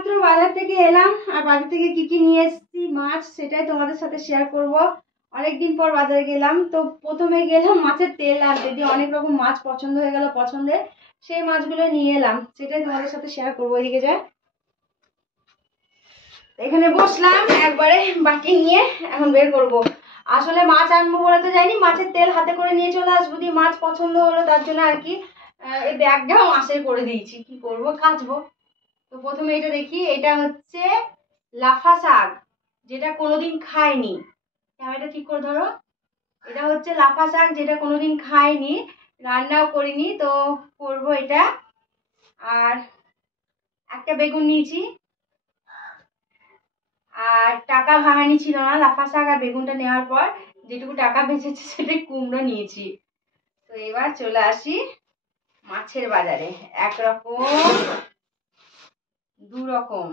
মাত্র বাজার থেকে এলাম, আর বাজার থেকে কি কি নিয়ে এসেছি মাছ সেটাই তোমাদের সাথে শেয়ার করব। অনেকদিন পর বাজারে গেলাম, তো প্রথমে গেলাম মাছের তেল আনতে, দিয়ে অনেক রকম মাছ পছন্দ হয়ে গেল, পছন্দের সেই মাছগুলো নিয়ে এলাম, সেটাই তোমাদের সাথে শেয়ার করবো। এদিকে যায় এখানে বসলাম একবারে বাটি নিয়ে, এখন বের করব। আসলে মাছ আনবো বলে তো যাইনি, মাছের তেল হাতে করে নিয়ে চলে আসবো, দিয়ে মাছ পছন্দ হলো তার জন্য আর কি এই ব্যাগটাও মাছের করে দিয়েছি, কি করব কাচবো। তো প্রথমে এটা দেখি, এটা হচ্ছে লাফা শাক, যেটা কোনোদিন খাইনি। ক্যামেরাটা ঠিক করে ধরো। এটা হচ্ছে লাফা শাক, যেটা কোনোদিন খাইনি, রান্নাও করিনি, তো করব এটা। আর একটা বেগুন নিয়েছি, আর টাকা ভাঙানি ছিল না, লাফা শাক আর বেগুনটা নেওয়ার পর যেটুকু টাকা বেঁচেছে সেটা কুমড়ো নিয়েছি। তো এবার চলে আসি মাছের বাজারে। একরকম, দু রকম,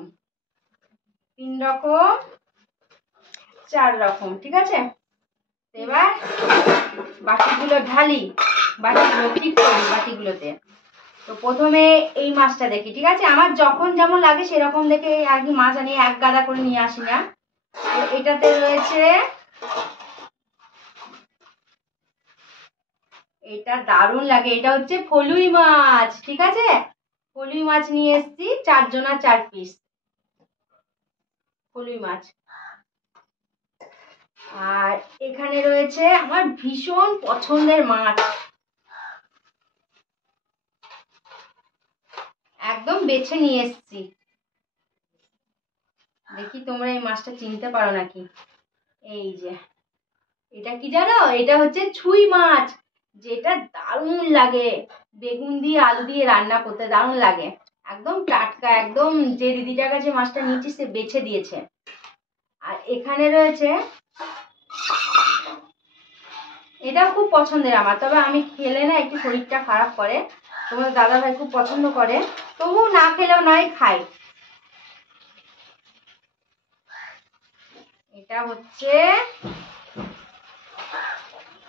3 রকম, 4 রকম, ঠিক আছে। এবার বাটিগুলো ঢালি, বাটিগুলো ঠিক করি বাটিগুলোতে। তো প্রথমে এই মাছটা দেখি, ঠিক আছে। আমার যখন যেমন লাগে সেরকম দেখে আর কি মাছ আনি, এক গাদা করে নিয়ে আসি না। তো এটাতে রয়েছে, এটা দারুণ লাগে, এটা হচ্ছে ফলুই মাছ, ঠিক আছে। ফলুই মাছ নিয়ে এসেছি, 4 জনা 4 পিস ফলুই মাছ। আর এখানে রয়েছে আমার ভীষণ পছন্দের মাছ, একদম বেছে নিয়ে এসেছি। দেখি তোমরা এই মাছটা চিনতে পারো নাকি। এই যে, এটা কি জানো, এটা হচ্ছে ছুঁই মাছ, যেটা দারুণ লাগে বেগুন দিয়ে আলু দিয়ে রান্না করতে, দারুণ লাগে। একদম টাটকা, একদম যে দিদিটার কাছে মাছটা নিয়েছি সে বেছে দিয়েছে। আর এখানে রয়েছে, এটাও খুব পছন্দের আমার, তবে আমি খেলে না একটু শরীরটা খারাপ করে। তোমার দাদা ভাই খুব পছন্দ করে, তবু না খেলেও নয় খাই। এটা হচ্ছে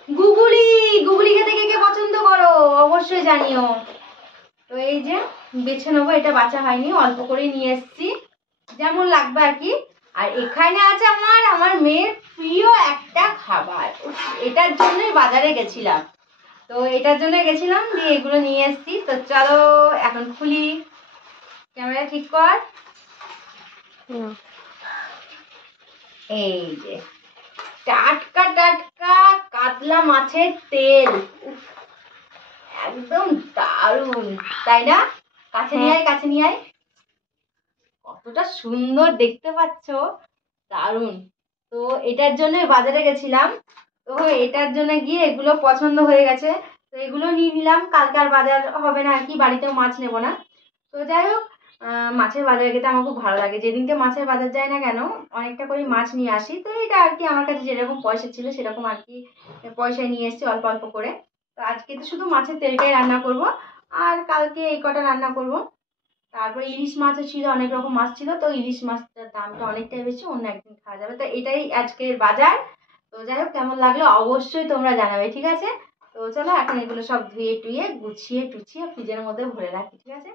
গুগলি। গুগলি খেতে কে কে পছন্দ করো অবশ্যই জানিও। তো এই যে বেছে নেবো, এটা বাছা হয়নি, অল্প করে নিয়ে এসেছি, যেমন লাগবে আর কি। আর এখানে আছে আমার মেয়ের প্রিয় একটা খাবার, এটার জন্যই বাজারে গেছিলাম। তো এটার জন্য গেছিলাম, দিয়ে এগুলো নিয়ে এসেছি। তো চলো এখন খুলি, ক্যামেরা ঠিক কর। এই যে টাটকা টাটকা কাতলা মাছের তেল, একদম দারুণ, তাই না? কাছে নিয়ে আয়, কাছে নিয়ে আয়, কতটা সুন্দর দেখতে পাচ্ছ, দারুণ। তো এটার জন্য বাজারে গেছিলাম, তো এটার জন্য গিয়ে এগুলো পছন্দ হয়ে গেছে, তো এগুলো নিয়ে নিলাম। কালকে আর বাজার হবে না আর কি, বাড়িতেও মাছ নেব না। তো যাই হোক, মাছের বাজারে যেতে আমার খুব ভালো লাগে, যেদিনকে মাছের বাজার যায় না কেন অনেকটা করে মাছ নিয়ে আসি। তো এটা আর কি আমার কাছে যেরকম পয়সা ছিল সেরকম আর কি পয়সায় নিয়ে এসেছি, অল্প অল্প করে। তো আজকে তো শুধু মাছের তেলটাই রান্না করব, আর কালকে এই কটা রান্না করব। তারপর ইলিশ মাছও ছিল, অনেক রকম মাছ ছিল, তো ইলিশ মাছটার দামটা অনেকটাই বেশি, অন্য একদিন খাওয়া যাবে। তো এটাই আজকের বাজার। তো যাই হোক, কেমন লাগলো অবশ্যই তোমরা জানাবে, ঠিক আছে। তো চলো এখন এগুলো সব ধুয়ে টুয়ে গুছিয়ে টুছিয়ে ফ্রিজের মধ্যে ভরে রাখি, ঠিক আছে।